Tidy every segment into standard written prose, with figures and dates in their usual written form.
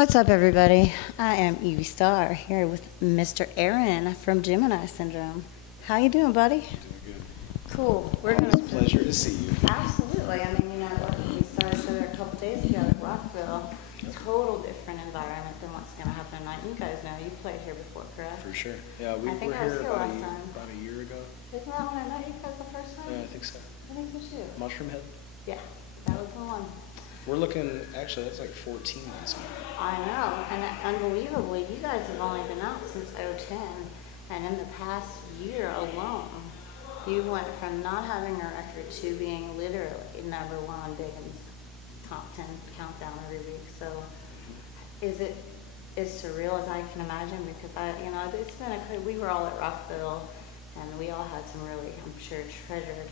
What's up, everybody? I am Evie Star here with Mr. Aaron from Gemini Syndrome. How you doing, buddy? Doing good. Cool. We're Always gonna. a pleasure to see you. Absolutely. I mean, we started a show there a couple days ago at Rockville. Total different environment than what's gonna happen tonight. You guys know you played here before, correct? For sure. Yeah, we I think were I was here here about last time. about a year ago. Isn't that when I met you guys the first time? Yeah, I think so. I think so too. Mushroom Head. Yeah, that was the one. We're looking, actually, that's like 14 months now. I know, and unbelievably, you guys have only been out since '10, and in the past year alone, you went from not having a record to being literally #1 on Biggins' top 10 countdown every week. So, is it as surreal as I can imagine? Because it's been we were all at Rockville, and we all had some really, I'm sure, treasured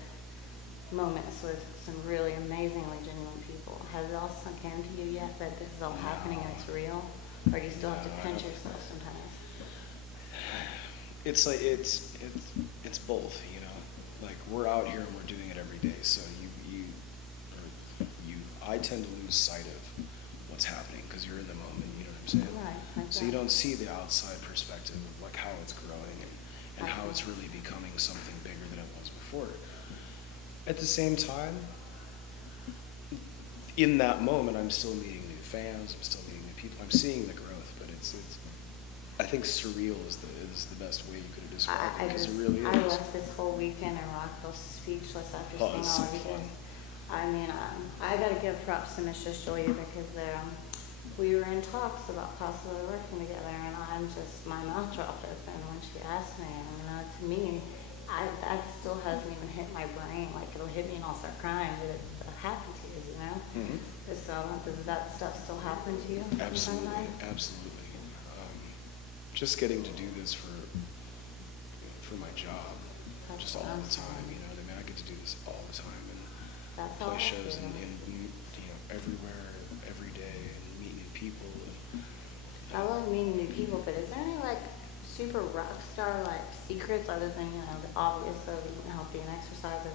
moments with some really amazingly genuine people. Has it all sunk into you yet that this is all happening and it's real? Or do you still have to pinch yourself sometimes? It's like, it's both, you know? Like, we're out here and we're doing it every day, so I tend to lose sight of what's happening because you're in the moment, you know what I'm saying? Right. So you don't see the outside perspective of like how it's growing and how it's really becoming something bigger than it was before. At the same time, in that moment, I'm still meeting new fans. I'm still meeting new people. I'm seeing the growth, but it's. I think surreal is the best way you could have described it because it really is. I left this whole weekend in Rockville speechless after seeing all so of you fun. guys. I mean, I got to give props to Mistress Julia because we were in talks about possibly working together, and I'm just my mouth dropped open when she asked me. To me. That still hasn't even hit my brain. Like, it'll hit me and I'll start crying, but it's happened to you, you know? Mm-hmm. So, does that stuff still happen to you? Absolutely, absolutely. Just getting to do this for my job, That's just all the time. You know what I mean? I get to do this all the time and play shows and everywhere, every day, and meet new people. I love meeting new people, but is there any super rock star secrets other than the obvious of eating healthy and exercise, of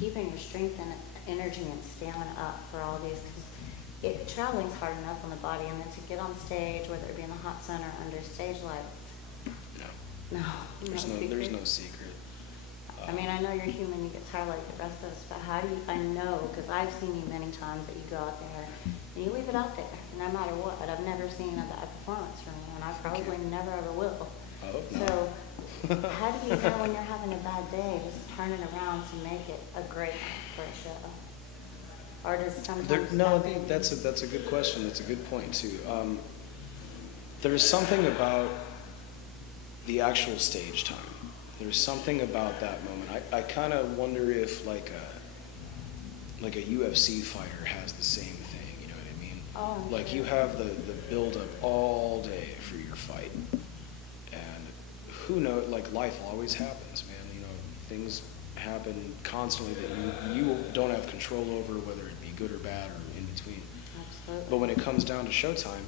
keeping your strength and energy and stamina up for all these? Because traveling's hard enough on the body, and then to get on stage, whether it be in the hot sun or under stage lights. No. There's no secret. I mean, I know you're human, you get tired like the rest of us, but how do you? I know, because I've seen you many times that you go out there and you leave it out there, no matter what. I've never seen a bad performance from you, and I probably never ever will. So, how do you know when you're having a bad day, just turn it around to make it a great night for a show? Or does sometimes that's a good question. That's a good point too. There's something about the actual stage time. There's something about that moment. I kind of wonder if like a UFC fighter has the same thing. You know what I mean? Oh, like you have the build up all day for your fight. Who knows, like life always happens, man. You know, things happen constantly that you don't have control over, whether it be good or bad or in between. Absolutely. But when it comes down to showtime,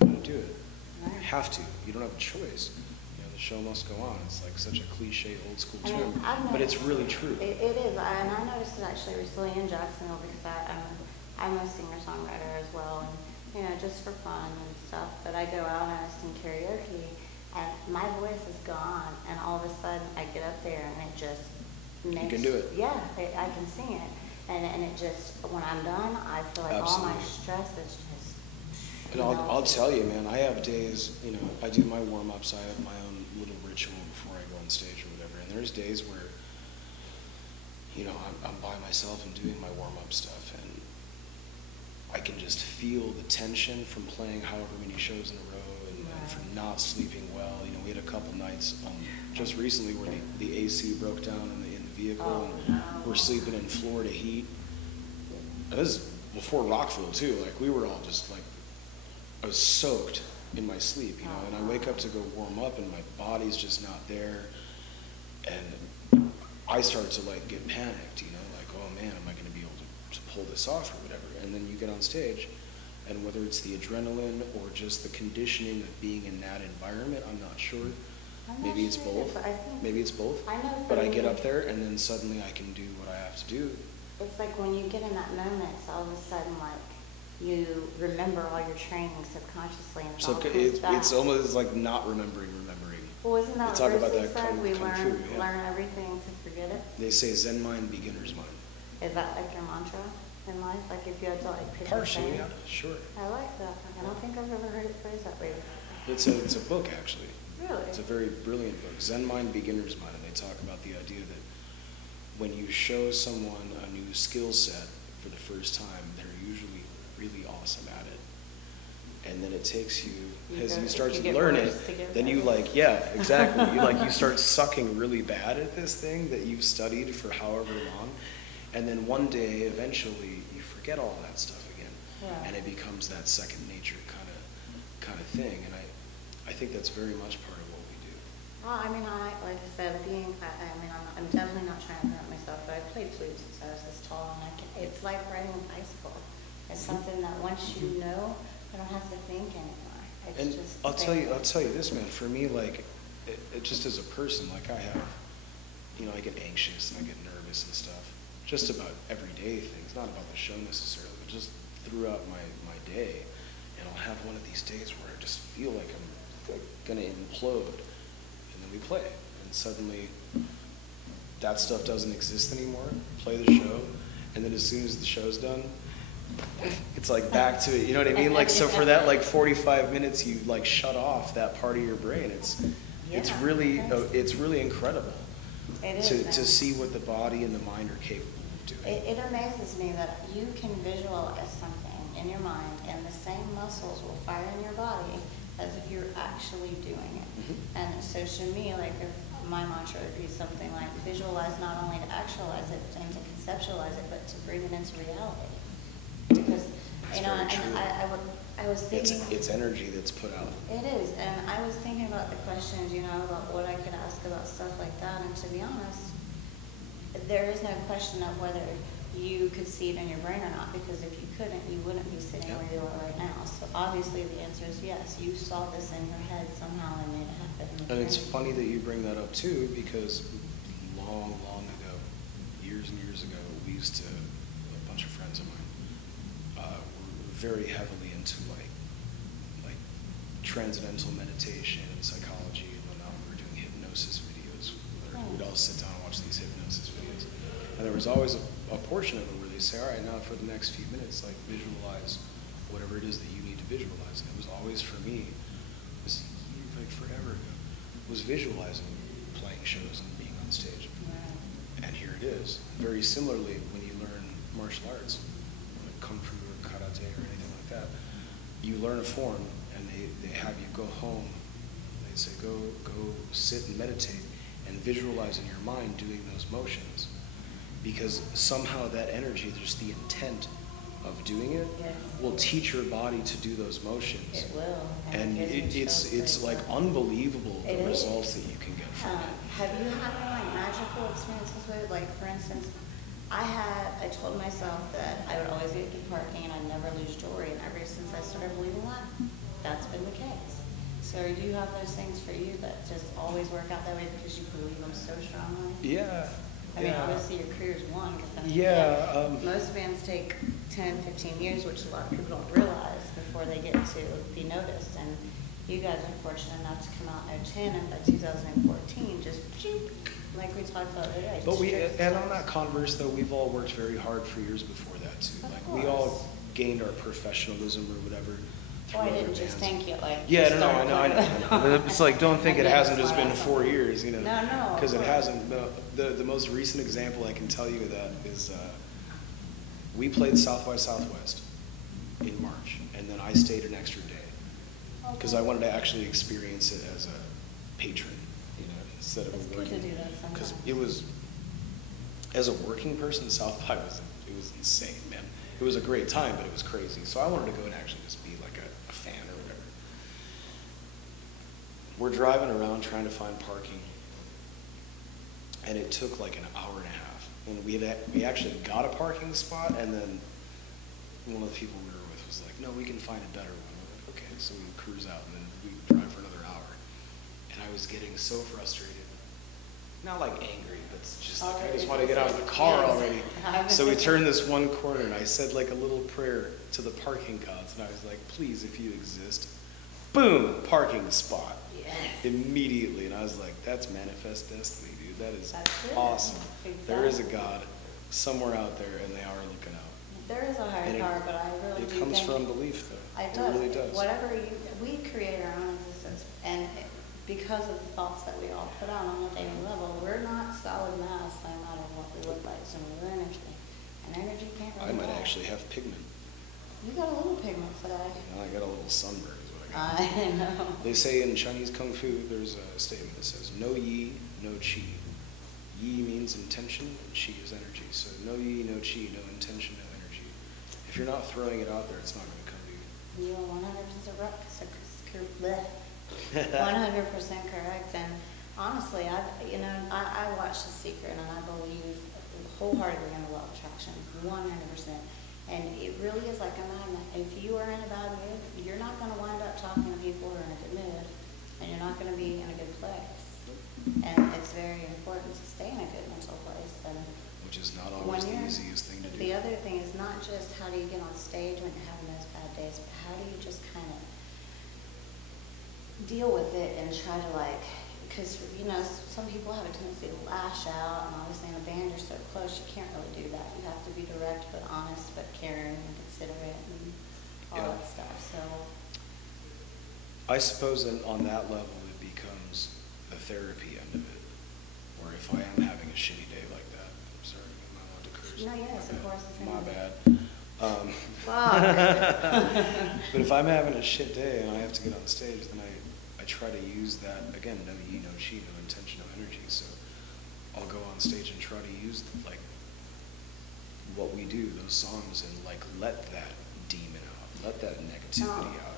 you gotta do it. Right. You have to. You don't have a choice. You know, the show must go on. It's like such a cliche old school term, but it's really true. It is, and I noticed it actually recently in Jacksonville because I'm a singer-songwriter as well, and just for fun and stuff. But I go out and I sing karaoke. And my voice is gone, and all of a sudden I get up there and it just makes... You can do it. Yeah, I can sing it. And it just, when I'm done, I feel like all my stress is just... And I'll tell you, man, I have days, I do my warm-ups, I have my own little ritual before I go on stage or whatever, and there's days where, I'm by myself and doing my warm-up stuff, and I can just feel the tension from playing however many shows in a row and from not sleeping well. We had a couple nights just recently where the AC broke down in the vehicle, and we're sleeping in Florida heat. And this is before Rockville too. Like we were all just like, I was soaked in my sleep, and I wake up to go warm up and my body's just not there, and I start to get panicked, like, oh man, am I going to be able to pull this off or whatever? And then you get on stage, and whether it's the adrenaline or just the conditioning of being in that environment, I'm not sure. Maybe it's both. Maybe it's both. But I get up there and then suddenly I can do what I have to do. It's like when you get in that moment, it's all of a sudden you remember all your training subconsciously, and it So all comes back. it's almost like not remembering. Well, isn't that They talk what about Bruce that said? We kung learn fu, yeah. learn everything to forget it. They say Zen mind, beginner's mind. Is that like your mantra in life? Like if you had to like pick a Partially, thing? yeah, sure. I like that. I don't think I've ever heard it phrased that way. It's a book, actually. Really? It's a very brilliant book, Zen Mind, Beginner's Mind, and they talk about the idea that when you show someone a new skill set for the first time, they're usually really awesome at it. And then it takes you, as you start to learn it, then you like, yeah, exactly. You start sucking really bad at this thing that you've studied for however long. And then one day, eventually, you forget all that stuff again. Yeah. And it becomes that second nature kind of thing. And I think that's very much part of what we do. Well, I mean, like I said, I'm definitely not trying to hurt myself, but I played flute since I was this tall, and it's like riding a bicycle. It's something that once you know, I don't have to think anymore. It's And just I'll tell you this, man. For me, like, it just as a person, like I have, I get anxious and I get nervous and stuff. Just about everyday things, not about the show necessarily, but just throughout my day. And I'll have one of these days where I just feel like I'm gonna implode, and then we play, and suddenly that stuff doesn't exist anymore. Play the show, and then as soon as the show's done, it's like back to it. You know what I mean? Like, so for that like 45 minutes, you like shut off that part of your brain. It's really incredible to see what the body and the mind are capable of doing. It amazes me that you can visualize something in your mind, and the same muscles will fire in your body as if you're actually doing it. Mm-hmm. And so to me, like my mantra would be something like visualize not only to actualize it and to conceptualize it, but to bring it into reality. Because I was thinking it's energy that's put out. It is, and I was thinking about the questions, about what I could ask about stuff like that, and to be honest, there is no question of whether you could see it in your brain or not, because if you couldn't, you wouldn't be sitting where you are right now. So obviously the answer is yes, you saw this in your head somehow and made it happen. And it's funny that you bring that up too, because long ago, years and years ago, we used to, a bunch of friends of mine, were very heavily into like transcendental meditation and psychology and whatnot. We were doing hypnosis videos. We'd all sit down and watch these hypnosis videos. And there was always a portion of it where they say, all right, now for the next few minutes, like visualize whatever it is that you need to visualize. And it was always for me, it was like forever ago, was visualizing playing shows and being on stage. Wow. And here it is. Very similarly, when you learn martial arts, like kung fu or karate or anything like that, you learn a form and they have you go home. They say, go sit and meditate and visualize in your mind doing those motions. Because somehow that energy, just the intent of doing it, will teach your body to do those motions. It will. And it's like unbelievable the results that you can get from it. Have you had any like magical experiences with it? Like for instance, I told myself that I would always get good parking and I'd never lose jewelry, and ever since I started believing that, that's been the case. So do you have those things for you that just always work out that way because you believe them so strongly? Yeah. I mean, obviously your career's one, because most bands take 10, 15 years, which a lot of people don't realize, before they get to be noticed. And you guys are fortunate enough to come out in 2010, and by 2014, just like we talked about today. But and on that converse, though, we've all worked very hard for years before that too. Like we all gained our professionalism or whatever. Well, I didn't just think it like. Yeah, I know. It's like, don't think it hasn't just been 4 years, No. Because it hasn't. No, the most recent example I can tell you of that is we played South by Southwest in March, and then I stayed an extra day because I wanted to actually experience it as a patron, instead of a working. Because it was, as a working person, South by was insane, man. It was a great time, but it was crazy. So I wanted to go and actually just be like a fan or whatever. We're driving around trying to find parking, and it took like an hour and a half. And we actually got a parking spot, and then one of the people we were with was like, no, we can find a better one. We're like, okay, so we cruise out, and then we drive for another hour. And I was getting so frustrated not like angry, but it's just Oh, like, I just it's want to get out of the just- car yes. already. So we turned this one corner, and I said like a little prayer to the parking gods, and I was like, please, if you exist, boom, parking spot. Yes. Immediately, and I was like, that's manifest destiny, dude. That is That's it. awesome. There is a Exactly. God somewhere out there, and they are looking out. There is a higher And power, but I really it do comes think from belief, though. it It does. really does. Whatever we create our own existence, and because of the thoughts that we all put out on a daily level, we're not solid mass no matter what we look like. So we're energy, and energy can't I really might lie. actually have pigment. You got a little pigment today. I got a little sunburn is what I got. I know. They say in Chinese Kung Fu, there's a statement that says, no yi, no chi. Yi means intention, and chi is energy. So no yi, no chi, no intention, no energy. If you're not throwing it out there, it's not going to come to you. You are 100% correct. And honestly, I watch The Secret, and I believe wholeheartedly in the law of attraction, 100%. And it really is like a magnet. If you are in a bad mood, you're not going to wind up talking to people who are in a good mood, and you're not going to be in a good place. And it's very important to stay in a good mental place. And Which is not always the easiest thing to do. the other thing is not just how do you get on stage when you're having those bad days, but how do you just kind of deal with it and try to because some people have a tendency to lash out, and obviously in a band you're so close, you can't really do that. You have to be direct but honest but caring and considerate and all that stuff. So I suppose on that level it becomes the therapy end of it. Or if I am having a shitty day like that, I'm sorry, I'm not allowed to curse. No, yes, of course. It's My bad. Fuck. But if I'm having a shit day and I have to get on stage, then I try to use that, again, no yi, no chi, no intention, no energy. So I'll go on stage and try to use what we do, those songs, and let that demon out, let that negativity out.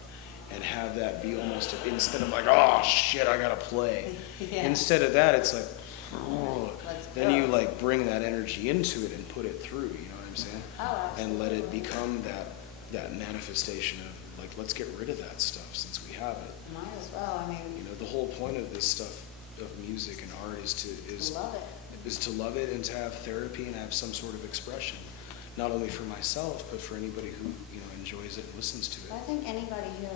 And have that be almost, instead of oh shit, I gotta play. Yeah. Instead of that, it's oh, Let's then go. you bring that energy into it and put it through, you know what I'm saying? Oh, And let it absolutely. become that manifestation of let's get rid of that stuff since we have it. Might as well. I You mean, know, the whole point of this stuff of music and art is love it. to love it and to have therapy and have some sort of expression. Not only for myself, but for anybody who enjoys it and listens to it. I think anybody who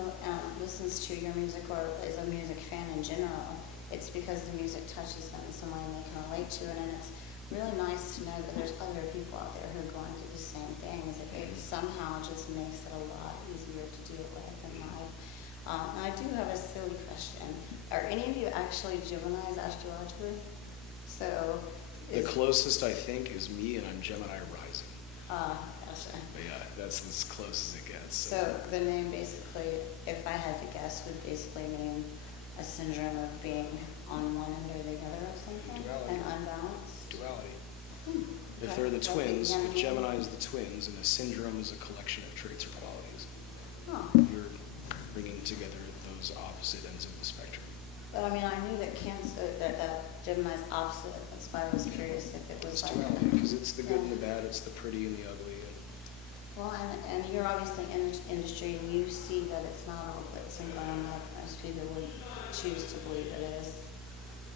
listens to your music or is a music fan in general, it's because the music touches them in some way and they can relate to it. And it's really nice to know that there's other people out there who are going through the same things. It somehow just makes it a lot easier to deal with in life. And I do have a silly question. Are any of you actually Gemini's astrologically? So, The closest I think is me, and I'm Gemini rising. Gotcha. But yeah, that's as close as it gets. So the name basically, if I had to guess, would basically mean a syndrome of being on one end or the other or something? Duality. An unbalance? Duality. If Okay. they're the That's twins, the if Gemini is the twins, and a syndrome is a collection of traits or qualities, Huh. you're bringing together those opposite ends of the spectrum. But I mean, I knew that Cancer, that Gemini's opposite. That's why I was curious if it was It's like. duality, because it's the good and the bad, it's the pretty and the ugly. Well, and you're obviously in industry and you see that it's not all glitz and glam like most people would choose to believe it is.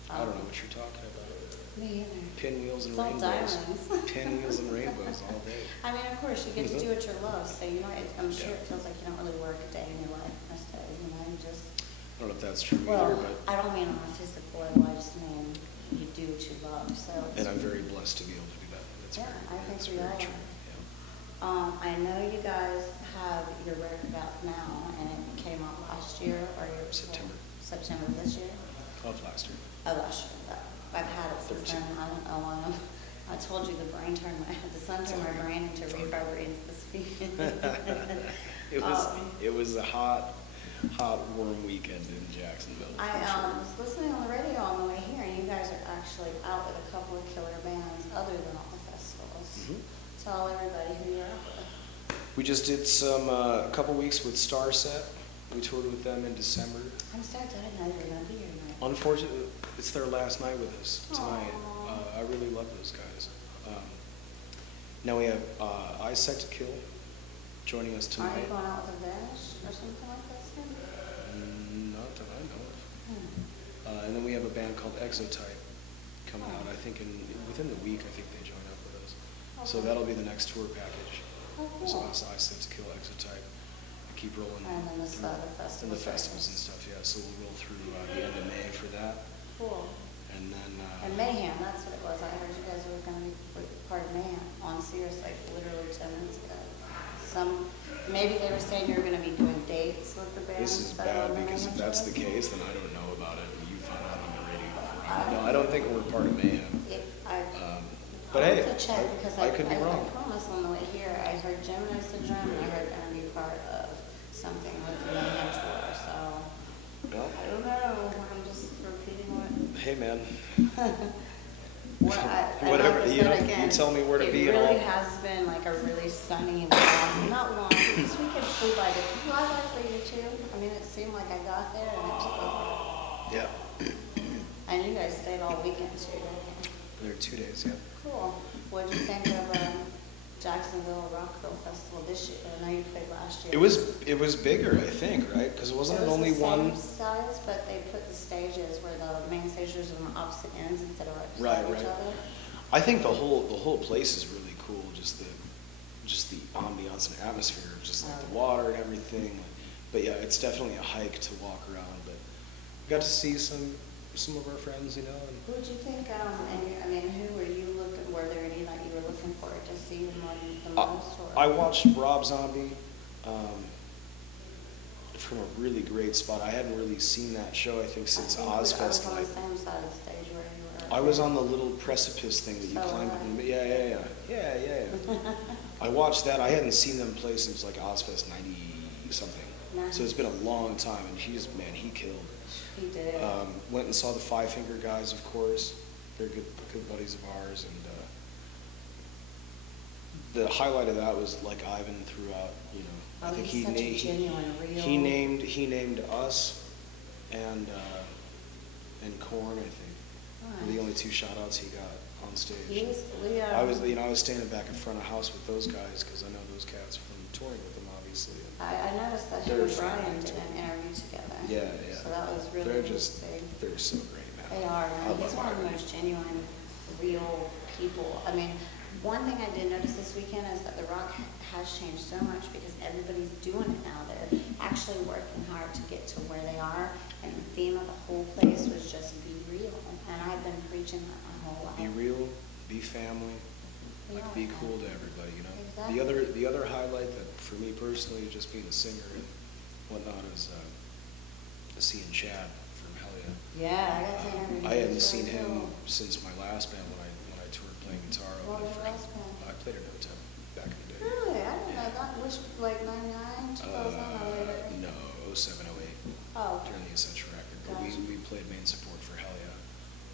I don't know what you're talking about. Me either. Pinwheels and It's all rainbows. diamonds. Pinwheels and rainbows all day. I mean, of course, you get to do what you love, so I'm sure Yeah. it feels like you don't really work a day in your life most days, you just. I don't know if that's true Well, either, but, I don't mean on a physical level, I just mean you do what you love, so. and I'm very blessed to be able to do that. That's Yeah, I think that's we very all true. are. Yeah. I know you guys have your record out now, and it came out last year, or your. September. September this year? Of last year. Oh, last year, but I've had it since 13. then, I don't know why. I told you the sun turned my brain into reverber into the speed. It was a hot warm weekend in Jacksonville. I for sure. was listening on the radio on the way here, and you guys are actually out with a couple of killer bands other than all the festivals. Mhm. Tell everybody who you're out with. We just did a couple weeks with Starset. We toured with them in December. I'm stoked, I didn't know you were going to be here tonight. Unfortunately, it's their last night with us tonight. Aw. I really love those guys. Now we have Eyesight to Kill joining us Aren't you tonight. going out with a Vanish or something like that soon? Not that I know of. Hmm. And then we have a band called Exotype coming out. I think within the week, I think they join up with us. So Okay. that'll be the next tour package. Oh, So cool. I Set to Kill, Exotype. I keep rolling. And then the through- festivals. And the festivals and stuff, yeah. So we'll roll through the end of May for that. Cool. And then, And Mayhem, that's what it was. I heard you guys were gonna be part of Mayhem on Sirius, like literally 10 minutes ago. Maybe they were saying you were gonna be doing dates with the band. this is instead of bad the because if Mayhem that's the show. case, then I don't know about it. And you found out on the radio. No, I don't think we're part of Mayhem. But I'll hey, have to check because I could be wrong. I promise on the way here, I heard Gemini Syndrome and I heard gonna be part of something with the Mayhem tour, so. Well, I don't know, I'm just repeating what. hey, man. And Whatever, like I you know, said again, you tell me where to be and It really all. has been like a really sunny and long, not long, this weekend flew by. Did it fly by for you too? I mean, it seemed like I got there and it took over. Yeah. And you guys stayed all weekend too, didn't you? There are 2 days, yeah. Cool. What'd you think of Jacksonville Rockville Festival this year? I know you played last year. It was bigger, I think, right? Because wasn't it only It was one? the same size, but they put the stages where the main stages are on opposite ends instead of Right, beside each right. other. I think the whole place is really cool. Just the ambiance and atmosphere, just like the water and everything. But yeah, it's definitely a hike to walk around. But we got to see some of our friends, you know. And Who would you think, I mean, who were you looking, were there any that you were looking for to see the most? Or? I watched Rob Zombie from a really great spot. I hadn't really seen that show, I think, since I was Ozfest. on the same side of the stage where you were. I was on the little precipice thing that you So climbed. right. Yeah. I watched that. I hadn't seen them play since like Ozfest 90 something. Nice. So it's been a long time, and he killed. He did. Went and saw the Five Finger guys, of course. They're good buddies of ours, and the highlight of that was like Ivan threw out. You know, I think he's such a genuine, real. he named us and Korn, I think. Were the only 2 shout-outs he got on stage. I was standing back in front of house with those guys because I know those cats from touring with them, obviously. I noticed that They're him and Brian did fantastic. an interview together. Yeah. So that was really They're big. so great, man. They are, I man. He's love one of the Ivan. most genuine, real people. I mean, one thing I did notice this weekend is that The Rock has changed so much because everybody's doing it now. They're actually working hard to get to where they are. And the theme of the whole place was just be real. And I've been preaching that my whole life. Be real, be family, like Yeah. be cool to everybody, you know? Exactly. The other highlight that for me personally, just being a singer and whatnot, is seeing Chad from Hell Yeah. Yeah, I got to interview I hadn't him. seen him since my last band when I toured playing guitar. What over was your there. last band? I played in Hotel back in the day. Really? I didn't know that. Which, like 99, 2000, or later? No, 07, 08. Oh. During the Ascension record. But Gotcha. we played main support for Hell Yeah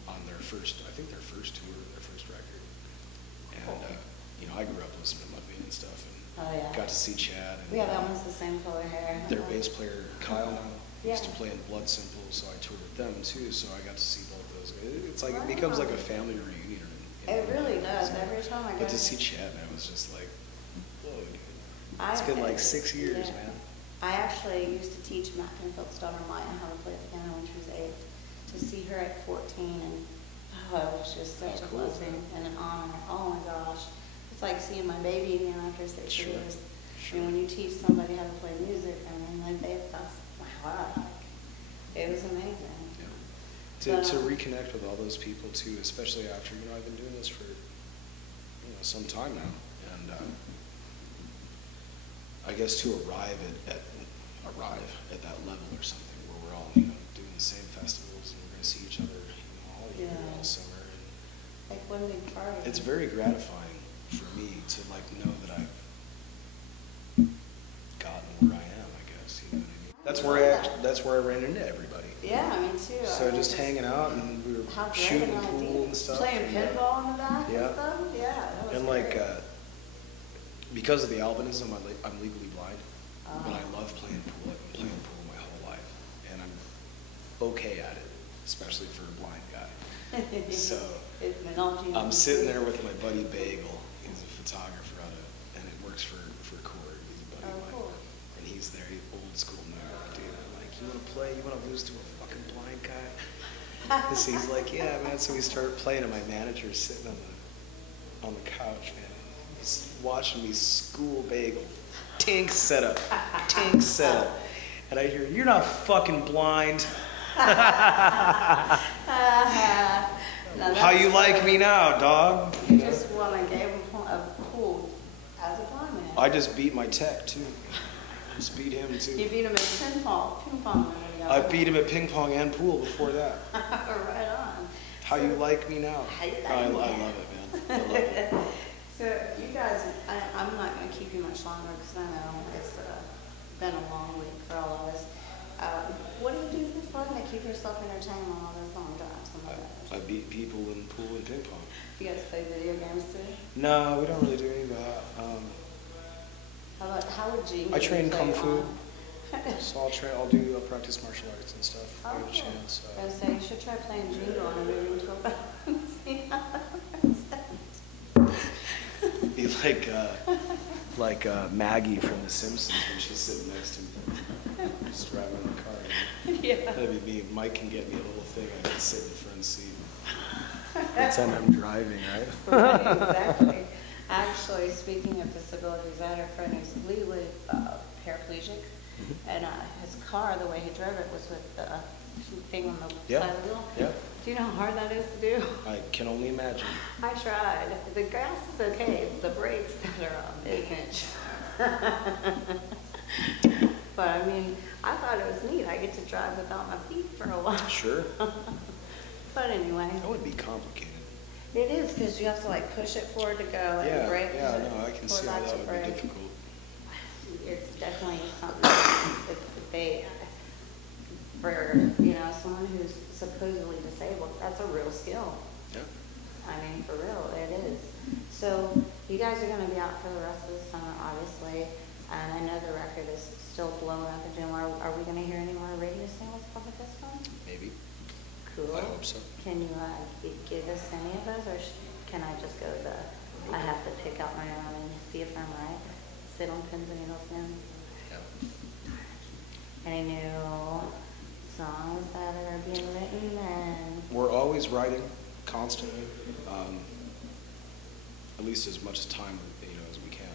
on their first, I think their first tour, their first record. And, Cool. you know, I grew up listening to Mudvayne and stuff, and Oh, yeah. got to see Chad. And We have almost the same color hair. their bass player, Kyle, now, used to Yeah. play in Blood Simple, so I toured with them too, so I got to see both those. It's like, Wow. it becomes like a family reunion. It really does. Every time I go But to see Chad, man, was just like, whoa, dude. I- It's been like 6 years, yeah. man. I actually used to teach Matt Pinfield's daughter Maya how to play the piano when she was 8. To see her at 14 and it was just such a Cool. blessing and an honor. Oh my gosh. It's like seeing my baby again after 6 Sure. years. Sure. And when you teach somebody how to play music, I mean, like that's wow. Like, it was amazing. Yeah. But, To reconnect with all those people too, especially after, you know, I've been doing this for, you know, some time now. And I guess to arrive at that level or something where we're all, you know, doing the same festivals and we're going to see each other, you know, all year, Yeah. all summer. And Like one big party. it's very gratifying for me to like know that I've gotten where I am, I guess. You know what I mean? That's where I ran into everybody. Yeah, me too. So I mean, just hanging out, and we were how great shooting an pool idea. and stuff. Playing and, pinball in the back yeah. and stuff? Yeah, that was and like, great. because of the albinism, I'm legally blind, but I Uh-huh. love playing pool. I've been playing pool my whole life, and I'm okay at it, especially for a blind guy. So I'm sitting there with my buddy Bagel. He's a photographer and it works for Cord. He's a buddy Oh, of mine. cool. And he's there, he's old school New York dude. I'm like, you want to play? You want to lose to a fucking blind guy? 'Cause he's like, yeah, man. So we started playing, and my manager's sitting on the couch, man. He's watching me school bagel. Tink setup. Tink setup. And I hear, you're not fucking blind. How you like me now, dog? You just want to give him a pool as a blind man. I just beat my tech, too. Just beat him, too. You beat him at ping pong. I beat him at ping pong and pool before that. Right on. How you like me now? How you like I me love now? it, man. I love it. So you guys, I'm not going to keep you much longer because I know it's been a long week for all of us. What do you do for fun to keep yourself entertained on all those long drives? I beat people in pool and ping pong. You guys play video games too? No, we don't really do any of that. How would you? I train kung fu, so I'll do practice martial arts and stuff. Oh, I get a cool. chance. I was saying you should try playing Jingo and moving to a balance. See how that Be like Maggie from The Simpsons when she's sitting next to me, just driving in the car. Yeah. That'd be me. Mike can get me a little thing. I can sit in the front seat. Pretend I'm driving, right? Right, exactly. Actually, speaking of disabilities, I had a friend who's legally paraplegic, and his car, the way he drove it, was with the thing on the side of the wheel. Yeah. Do you know how hard that is to do? I can only imagine. I tried. The grass is okay. It's the brakes that are a big pinch. But I mean, I thought it was neat. I get to drive without my feet for a while. Sure. But anyway. That would be complicated. It is, because you have to like push it forward to go and brake. Yeah, no, I can see how that would be difficult. It's definitely something for, someone who's supposedly disabled, that's a real skill. Yeah. I mean, for real, it is. So you guys are going to be out for the rest of the summer, obviously, and I know the record is still blowing up in January. Are we going to hear any more radio singles from this one? Maybe. Cool. I hope so. Can you give us any of those, or can I just go I have to pick out my own and see if I'm right? Sit on pins and needles in. Yeah. Any new songs that are being written? And We're always writing, constantly, at least as much time as we can.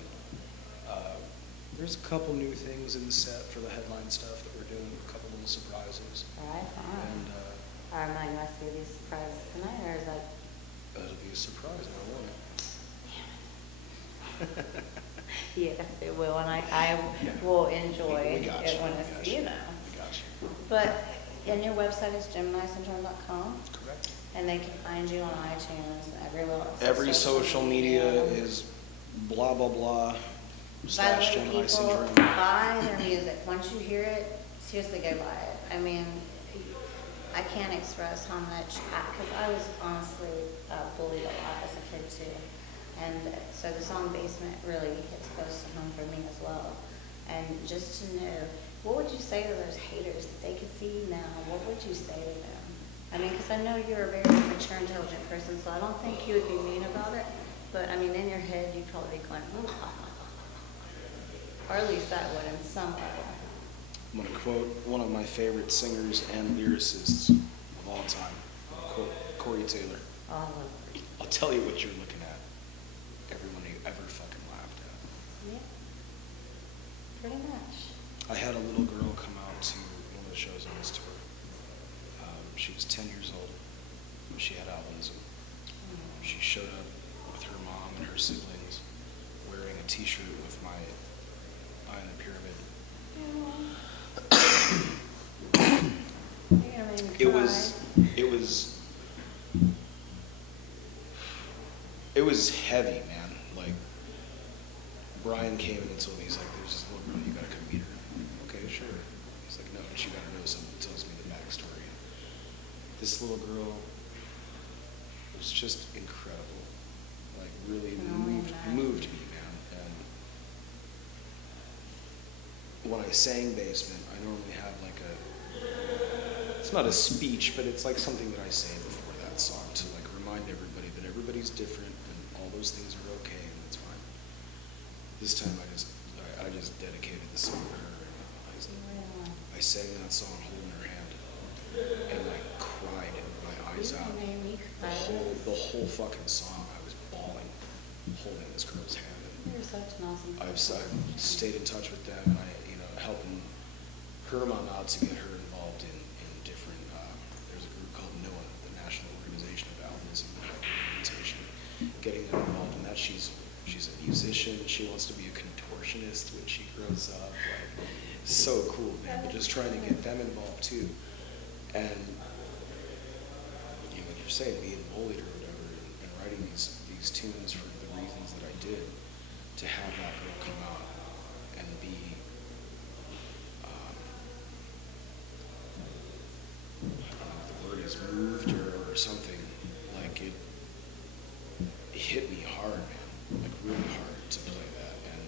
There's a couple new things in the set for the headline stuff that we're doing, a couple little surprises. all right, fine. And Am I going to see these surprises tonight, or is that? that'll be a surprise, I want it. Yes, it will, and I will enjoy We got it you, when we it's, got you. We got you. But, and your website is geminisyndrome.com, Correct. and they can find you on iTunes, everywhere else. Every social media is blah, blah, blah, By the / way, Gemini people Syndrome. buy their music. Once you hear it, seriously go buy it. I mean, I can't express how much, because I was honestly bullied a lot as a kid too. And so the song Basement really hits close to home for me as well. And just to know, what would you say to those haters if they could see you now? What would you say to them? I mean, because I know you're a very mature, intelligent person, so I don't think you would be mean about it. But I mean, in your head, you'd probably be going, ooh, ha, ha, ha. Or at least that would in some level. I'm going to quote one of my favorite singers and lyricists of all time. Quote Corey Taylor. Oh, I'll tell you what you're looking at. Everyone you ever fucking laughed at. yeah, pretty much. I had a little girl come out to one of the shows on this tour. She was 10 years old. She had albinism. She showed up with her mom and her siblings wearing a t-shirt with my eye in the pyramid. You're gonna make me cry. It was heavy, man. Like, Brian came in and told me, he's like, there's this little girl, you gotta come meet her. Okay, sure. He's like, no, but you gotta know someone who tells me the backstory. This little girl was just incredible. Like, really moved me, man. And when I sang Basement, I normally have like it's not a speech, but it's like something that I say before that song to like remind everybody that everybody's different and all those things are okay and that's fine. This time I just dedicated the song to her. And I sang that song holding her hand. and like cried my eyes out. You made me cry. The whole fucking song, I was bawling, holding this girl's hand. You're such an awesome I've person. stayed in touch with them, and helping her mom out to get her involved in different, there's a group called NOAA, the National Organization of Albinism and Rehabilitation, getting them involved in that. She's a musician, she wants to be a contortionist when she grows up, like, so cool, man, but just trying to get them involved too. And, like you're saying, being bullied or whatever, and writing these tunes for the reasons that I did, to have that girl come out and be, I don't know if the word is moved or something, like it hit me hard, man, like really hard to play that. And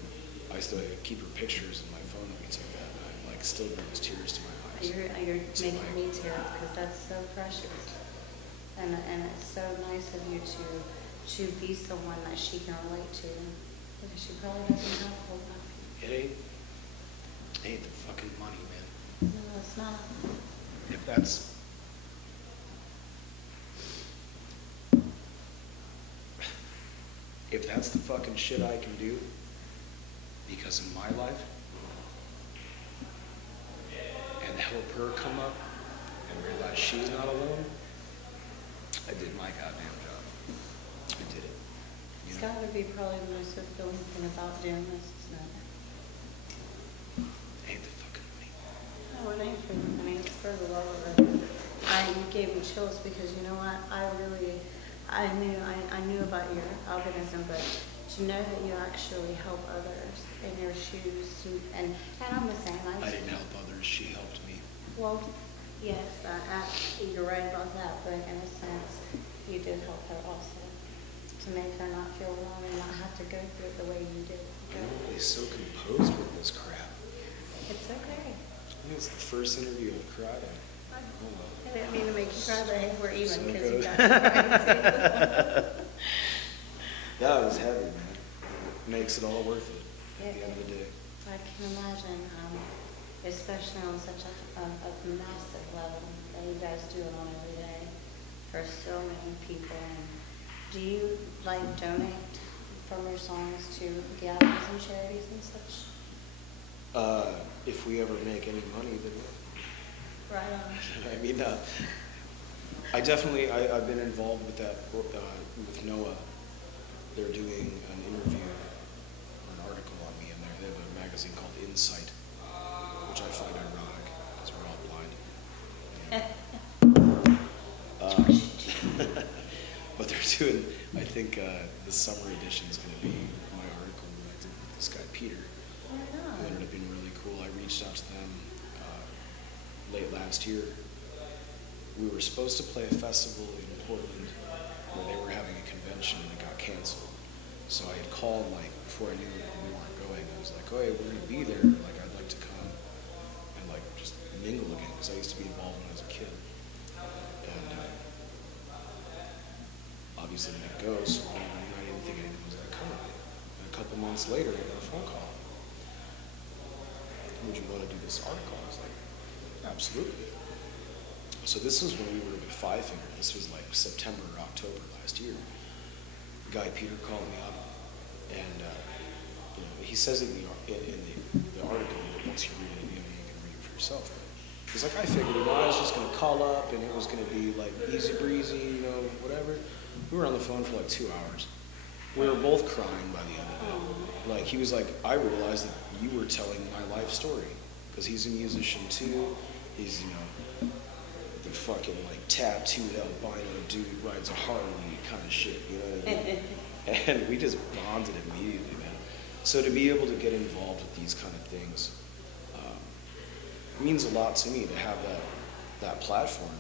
I still keep her pictures in my phone that we took that, and I'm like still brings tears to my eyes. You're making me tear up because that's so precious. And it's so nice of you to be someone that she can relate to. Because she probably doesn't have a whole lot. It ain't the fucking money, man. No, it's not. If that's the fucking shit I can do because of my life, and help her come up and realize she's not alone, I did my goddamn job. I did it. It's got to be probably the most fulfilling thing about doing this, isn't it? Ain't the fucking money. No, it ain't for the money. It's for the love of it. You gave me chills because you know what? I knew about your albinism, but to know that you actually help others in your shoes, and I'm the same. I didn't help others. She helped me. Well, yes, you're right about that, but in a sense, you did help her also. To make her not feel alone and not have to go through it the way you did. Everybody's so composed with this crap. It's okay. I think it's the first interview I've cried at. I didn't mean to make you cry, but hey, we're even So because you good. got to cry too. That was heavy, man. It makes it all worth it at the end of the day. I can imagine, especially on such a massive level that you guys do it on every day for so many people. And do you donate from your songs to the albinism charities and such? If we ever make any money, then Right on. I mean, I've been involved with that, with NOAA. They're doing an interview or an article on me, and they have a magazine called Insight, which I find ironic, because we're all blind. But they're doing, I think the summer edition is going to be my article that I did with this guy, Peter. Who ended up being really cool. I reached out to them late last year. We were supposed to play a festival in Portland where they were having a convention and it got canceled. So I had called before I knew we weren't going. I was like, oh, hey, we're going to be there. I'd like to come and just mingle again because I used to be involved when I was a kid. And obviously didn't go, so I didn't think anything was going to come of it. And a couple months later, I got a phone call. Would you want to do this article? I was like, absolutely. So this was when we were with Five Finger. This was September or October last year. The guy Peter called me up, and he says it in the article that once you read it, you can read it for yourself. He's like, I figured I was just going to call up, and it was going to be easy breezy, whatever. We were on the phone for 2 hours. We were both crying by the end of it. He was like, I realized that you were telling my life story. Because he's a musician too. He's, the fucking tattooed albino dude rides a Harley kind of shit, you know what I mean? And we just bonded immediately, man. So to be able to get involved with these kind of things means a lot to me to have that platform,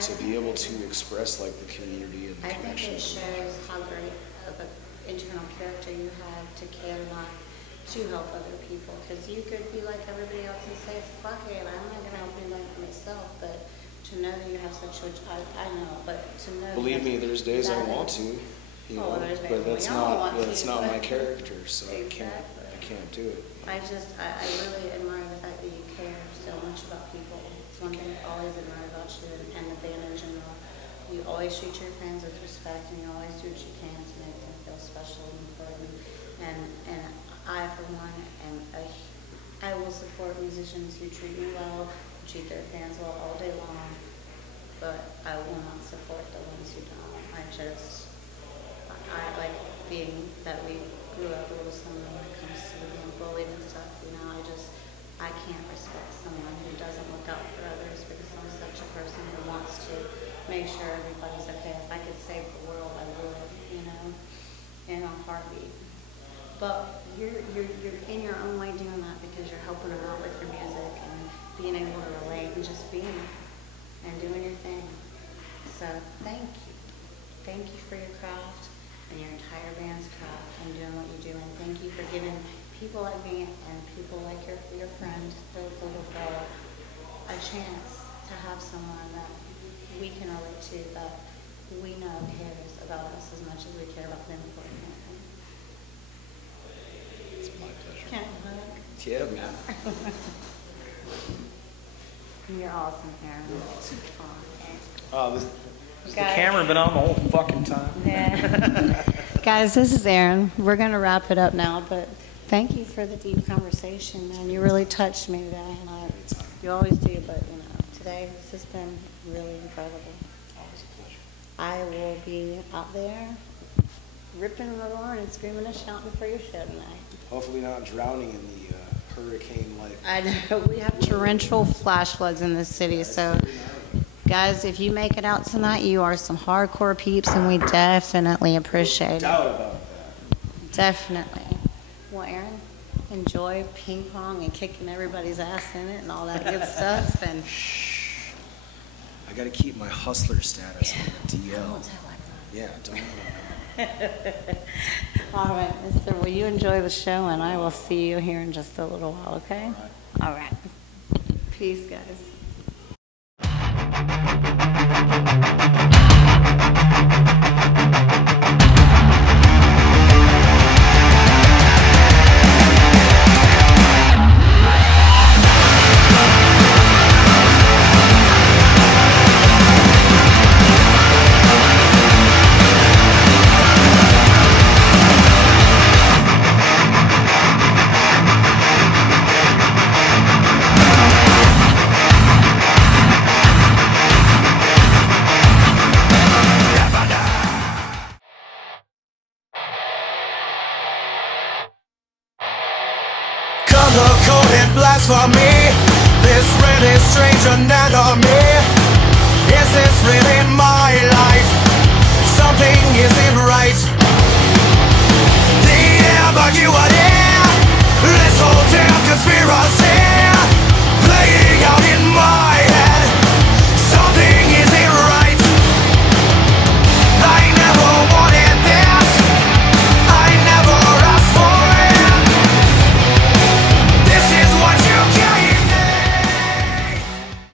to be able to express the community and the connection. I think it shows how great of an internal character you have to care not to help other people, because you could be like everybody else and say, fuck it, I'm not going to help anybody but myself, but to know that you have such a, I know, but to know. Believe me, there's days I want to, but that's not my character, so I can't can't do it. I really admire the fact that you care so much about people. It's one thing I always admire about you and the band in general. You always treat your fans with respect, and you always do what you can to make them feel special and important. And I, for one, I will support musicians who treat me well, who treat their fans well all day long, but I will not support the ones who don't. I like being that we grew up a little similar when it comes to being bullied and stuff. I can't respect someone who doesn't look out for others, because I'm such a person who wants to make sure everybody's okay. If I could save the world, I would, in a heartbeat. But you're in your own way doing that because you're helping them out with your music and being able to relate and just being and doing your thing. So thank you. Thank you for your craft and your entire band's craft and doing what you do. And thank you for giving people like me and people like your friend, the little girl, a chance to have someone that we can relate to, that we know cares about us as much as we care about them for anything. It's my pleasure. Can't hug. Yeah, man. You're awesome, Aaron. You're awesome. Oh, Has the camera been on the whole fucking time? Yeah. Guys, this is Aaron. We're going to wrap it up now, but thank you for the deep conversation, man. You really touched me today, and you always do, but today this has been really incredible. Always a pleasure. I will be out there ripping and roaring and screaming and shouting for your show tonight. Hopefully not drowning in the hurricane-like. I know we have torrential flash floods in this city, so guys, if you make it out tonight, you are some hardcore peeps, and we definitely appreciate it. No doubt about that. Definitely. Well, Aaron, enjoy ping pong and kicking everybody's ass in it and all that good stuff. And I got to keep my hustler status on the DL. don't tell everyone. Yeah, don't. All right, mister, well, you enjoy the show, and I will see you here in just a little while, okay? All right. Peace, guys. Blasphemy, this really strange anatomy. Is this really my life? Something isn't right. The ambiguity